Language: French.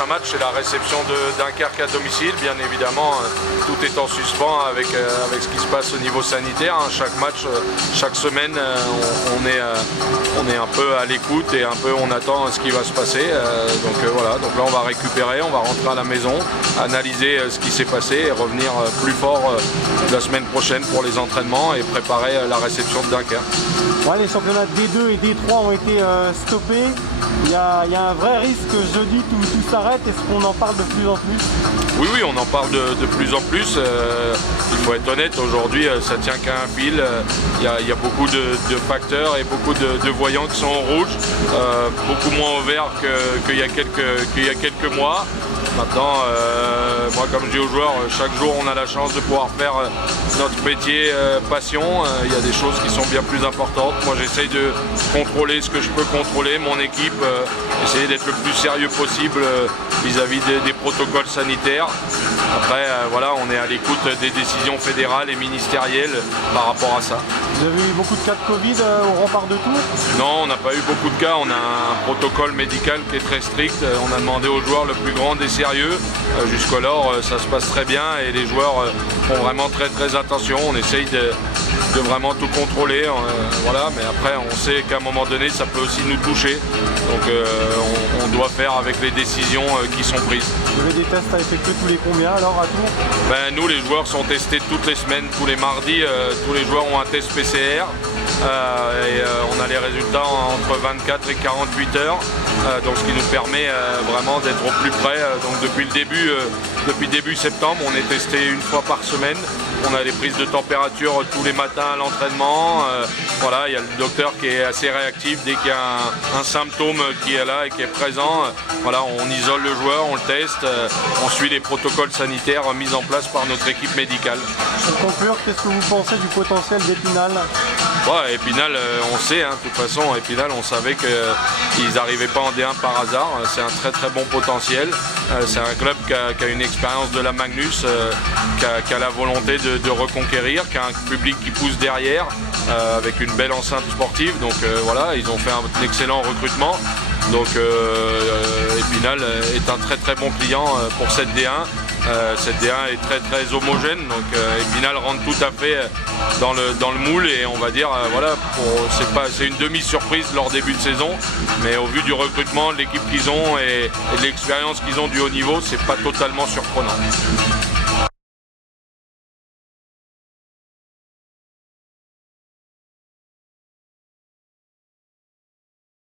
prochain match, c'est la réception de Dunkerque à domicile. Bien évidemment, tout est en suspens avec ce qui se passe au niveau sanitaire. Chaque match, chaque semaine, on est un peu à l'écoute et on attend ce qui va se passer. Donc voilà, donc là on va récupérer, on va rentrer à la maison, analyser ce qui s'est passé et revenir plus fort la semaine prochaine pour les entraînements et préparer la réception de Dunkerque. Ouais, les championnats D2 et D3 ont été stoppés. Il y a un vrai risque jeudi, tout s'arrête. Est-ce qu'on en parle de plus en plus? Oui, on en parle de plus en plus. Il faut être honnête, aujourd'hui ça tient qu'à un fil. Il y a beaucoup de facteurs et beaucoup de voyants qui sont en rouge, beaucoup moins au vert qu'il y a quelques mois. Maintenant, moi comme je dis aux joueurs, chaque jour on a la chance de pouvoir faire notre métier passion. Il y a des choses qui sont bien plus importantes. Moi j'essaye de contrôler ce que je peux contrôler, mon équipe, essayer d'être le plus sérieux possible vis-à-vis des protocoles sanitaires. Après, voilà, on est à l'écoute des décisions fédérales et ministérielles par rapport à ça. Vous avez eu beaucoup de cas de Covid au rempart de Tours? Non, on n'a pas eu beaucoup de cas. On a un protocole médical qui est très strict. On a demandé aux joueurs le plus grand des sérieux. Jusqu'alors, ça se passe très bien et les joueurs font vraiment très attention. On essaye de vraiment tout contrôler. Voilà, mais après, on sait qu'à un moment donné, ça peut aussi nous toucher. Donc, on doit faire avec les décisions qui sont prises. Vous avez des tests à effectuer tous les combien alors à Tours? Nous, les joueurs sont testés toutes les semaines, tous les mardis. Tous les joueurs ont un test PCR. On a les résultats entre 24 et 48 heures, donc ce qui nous permet vraiment d'être au plus près. Donc depuis début septembre, on est testé une fois par semaine. On a les prises de température tous les matins à l'entraînement. Voilà, il y a le docteur qui est assez réactif dès qu'il y a un symptôme qui est là et qui est présent. Voilà, on isole le joueur, on le teste, on suit les protocoles sanitaires mis en place par notre équipe médicale. Pour conclure, qu'est-ce que vous pensez du potentiel d'Épinal? Ouais, Épinal, on sait, de toute façon, Épinal, on savait qu'ils n'arrivaient pas en D1 par hasard. C'est un très bon potentiel. C'est un club qui a une expérience de la Magnus, qui a la volonté de reconquérir, qui a un public qui pousse derrière, avec une belle enceinte sportive. Donc voilà, ils ont fait un excellent recrutement. Donc Épinal est un très bon client pour cette D1. Cette D1 est très homogène, donc Épinal rentre tout à fait dans le moule et on va dire voilà, c'est une demi-surprise leur début de saison, mais au vu du recrutement, de l'équipe qu'ils ont et de l'expérience qu'ils ont du haut niveau, c'est pas totalement surprenant.